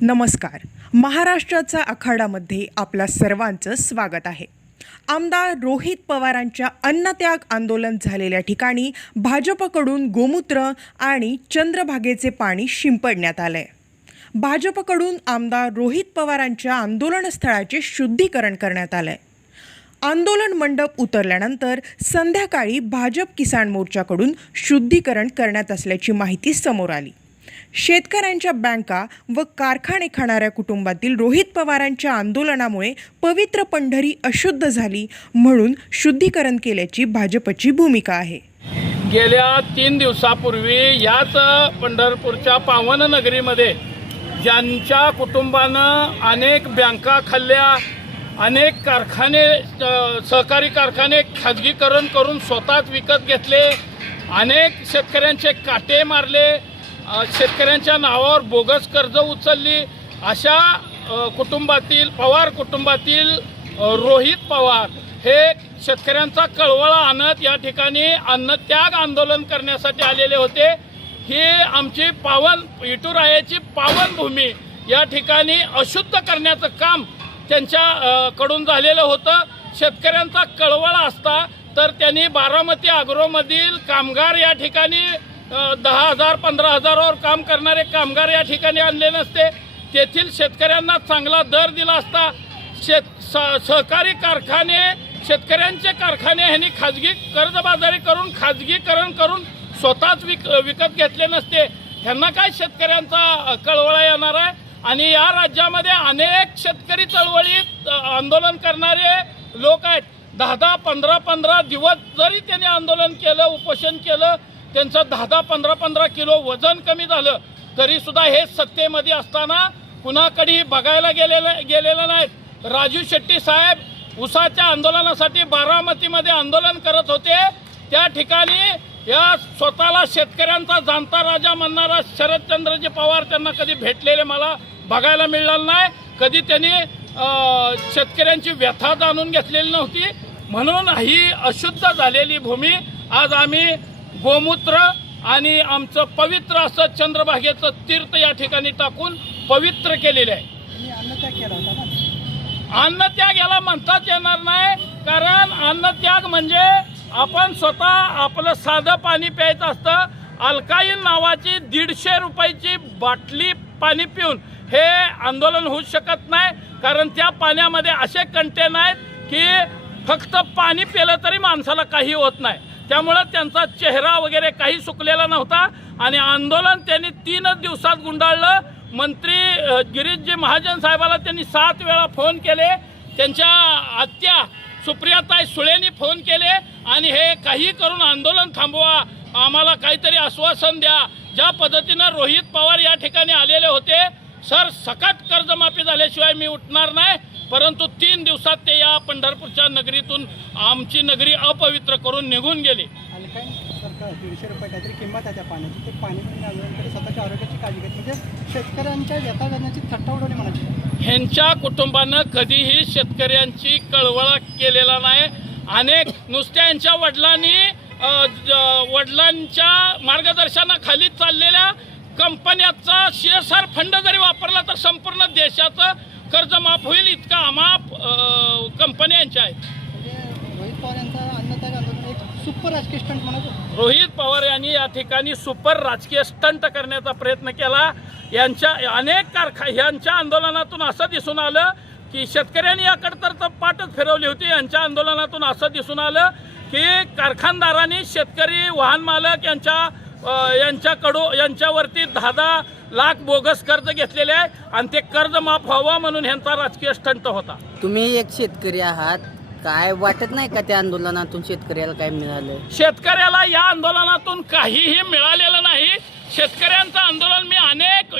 नमस्कार. महाराष्ट्राचा आखाडामध्ये आपल्या सर्वांचं स्वागत आहे. आमदार रोहित पवारांच्या अन्नत्याग आंदोलन झालेल्या ठिकाणी भाजपकडून गोमूत्र आणि चंद्रभागेचे पाणी शिंपडण्यात आलंय. भाजपकडून आमदार रोहित पवारांच्या आंदोलनस्थळाचे शुद्धीकरण करण्यात आलंय. आंदोलन मंडप उतरल्यानंतर संध्याकाळी भाजप किसान मोर्चाकडून शुद्धीकरण करण्यात असल्याची माहिती समोर आली. शेतकऱ्यांच्या बँका व कारखाने खाणाऱ्या कुटुंबातील रोहित पवारांच्या आंदोलनामुळे पवित्र पंढरी अशुद्ध झाली म्हणून शुद्धीकरण केल्याची भाजपची भूमिका आहे. गेल्या 3 दिवसापूर्वी याच पंढरपूरच्या पावन नगरीमध्ये ज्यांच्या कुटुंबानं अनेक बँका खाल्ल्या, अनेक कारखाने सहकारी कारखाने खाजगीकरण करून स्वतःच विकत घेतले, अनेक शेतकऱ्यांचे काटे मारले, शेतकऱ्यांच्या नावावर बोगस कर्ज उचलली, अशा कुटुंबातील पवार कुटुंबातील रोहित पवार हे शेतकऱ्यांचा कळवळा आणत या ठिकाणी अन्नत्याग आंदोलन करण्यासाठी आलेले होते. ही आमची पावन विठुरायाची पावन भूमी या ठिकाणी अशुद्ध करण्याचं काम त्यांच्याकडून झालेलं होतं. शेतकऱ्यांचा कळवळा असता तर त्यांनी बारामती अग्रोमधील कामगार या ठिकाणी 10,000 15,000वर काम करणारे कामगार या ठिकाणी आणले नसते. तेथील शेतकऱ्यांना चांगला दर दिला असता. सहकारी कारखाने शेतकऱ्यांचे कारखाने ह्यांनी खाजगी कर्जबाजारी करून खाजगीकरण करून स्वतःच विकत घेतले नसते. ह्यांना काय शेतकऱ्यांचा कळवळा येणार आहे. आणि या राज्यामध्ये अनेक शेतकरी चळवळीत आंदोलन करणारे लोक आहेत. 10-10 15-15 दिवस जरी त्यांनी आंदोलन केलं, उपोषण केलं, त्यांचं 10-10 15-15 किलो वजन कमी झालं तरीसुद्धा हे सत्तेमध्ये असताना कुणाकडेही बघायला गेलेलं नाहीत. राजू शेट्टी साहेब उसाच्या आंदोलनासाठी बारामतीमध्ये आंदोलन करत होते. त्या ठिकाणी या स्वतःला शेतकऱ्यांचा जाणता राजा म्हणणारा शरदचंद्रजी पवार त्यांना कधी भेटलेले मला बघायला मिळालं नाही. कधी त्यांनी शेतकऱ्यांची व्यथा जाणून घेतलेली नव्हती. म्हणून ही अशुद्ध झालेली भूमी आज आम्ही गोमूत्र आणि आमचं पवित्र असं चंद्रभागेचं तीर्थ या ठिकाणी टाकून पवित्र केलेलं आहे. अन्नत्याग याला म्हणताच येणार नाही, कारण अन्नत्याग म्हणजे आपण स्वतः आपलं साधं पाणी प्यायचं असतं. अल्काईन नावाची 150 रुपयाची बाटली पाणी पिऊन हे आंदोलन होऊ शकत नाही, कारण त्या पाण्यामध्ये असे कंटेन आहेत की फक्त पाणी पिलं तरी माणसाला काही होत नाही. त्यामुळं त्यांचा चेहरा वगैरे काही सुकलेला नव्हता आणि आंदोलन त्यांनी 3 दिवसात गुंडाळलं. मंत्री गिरीशजी महाजन साहेबाला त्यांनी 7 वेळा फोन केले. त्यांच्या आत्या सुप्रियाताई सुळेंनी फोन केले आणि हे काही करून आंदोलन थांबवा, आम्हाला काहीतरी आश्वासन द्या. ज्या पद्धतीनं रोहित पवार या ठिकाणी आलेले होते, सर सकट कर्जमाफी झाल्याशिवाय मी उठणार नाही, परंतु 3 दिवसात ते या पंढरपूरच्या नगरीतून आमची नगरी अपवित्र करून निघून गेले. सरकार 150 रुपये काहीतरी किंमत आहे त्या पाण्याची, ते पाणी पण स्वतःच्या आरोग्याची काळजी घेतली, म्हणजे शेतकऱ्यांच्या व्यथा करण्याची थट्टा उडवली म्हणायची. ह्यांच्या कुटुंबानं कधीही शेतकऱ्यांची कळवळा केलेला नाही. अनेक नुसत्या यांच्या वडिलांच्या मार्गदर्शनाखाली चाललेल्या कंपन्याचा CSR फंड जरी वापरला तर संपूर्ण देशाचं कर्ज माफ होईल इतका अमाप कंपन्या यांच्या आहेत. रोहित पवार यांचा अन्नत्याग आंदोलन एक सुपर राजकीय स्टंट म्हणतो. रोहित पवार यांनी या ठिकाणी सुपर राजकीय स्टंट करण्याचा प्रयत्न केला. यांच्या अनेक यांच्या आंदोलनातून असं दिसून आलं की शेतकऱ्यांनी याकडे तर पाठच फिरवली होती. यांच्या आंदोलनातून असं दिसून आलं की कारखानदारांनी शेतकरी वाहन मालक यांच्यावरती 10-10 लाख बोगस कर्ज घेतलेले आहे आणि ते कर्ज माफ व्हावं म्हणून ह्यांचा राजकीय स्टंट होता. तुम्ही एक शेतकरी आहात, काय वाटत नाही का त्या आंदोलनातून शेतकऱ्याला काय मिळालं? शेतकऱ्याला या आंदोलनातून काहीही मिळालेलं नाही. शेतकऱ्यांचं आंदोलन मी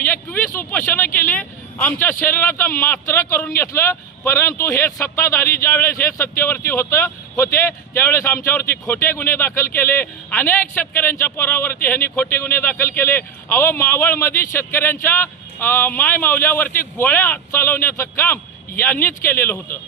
21 उपोषणं केली, आमच्या शरीराचं मात्र करून घेतलं, परंतु हे सत्ताधारी ज्यावेळेस हे सत्तेवरती होते त्यावेळेस आमच्यावरती खोटे गुन्हे दाखल केले. अनेक शेतकऱ्यांच्या पोरावरती ह्यांनी खोटे गुन्हे दाखल केले. मावळमध्ये शेतकऱ्यांच्या माय मावल्यावरती गोळ्या चालवण्याचं काम यांनीच केलेलं होतं.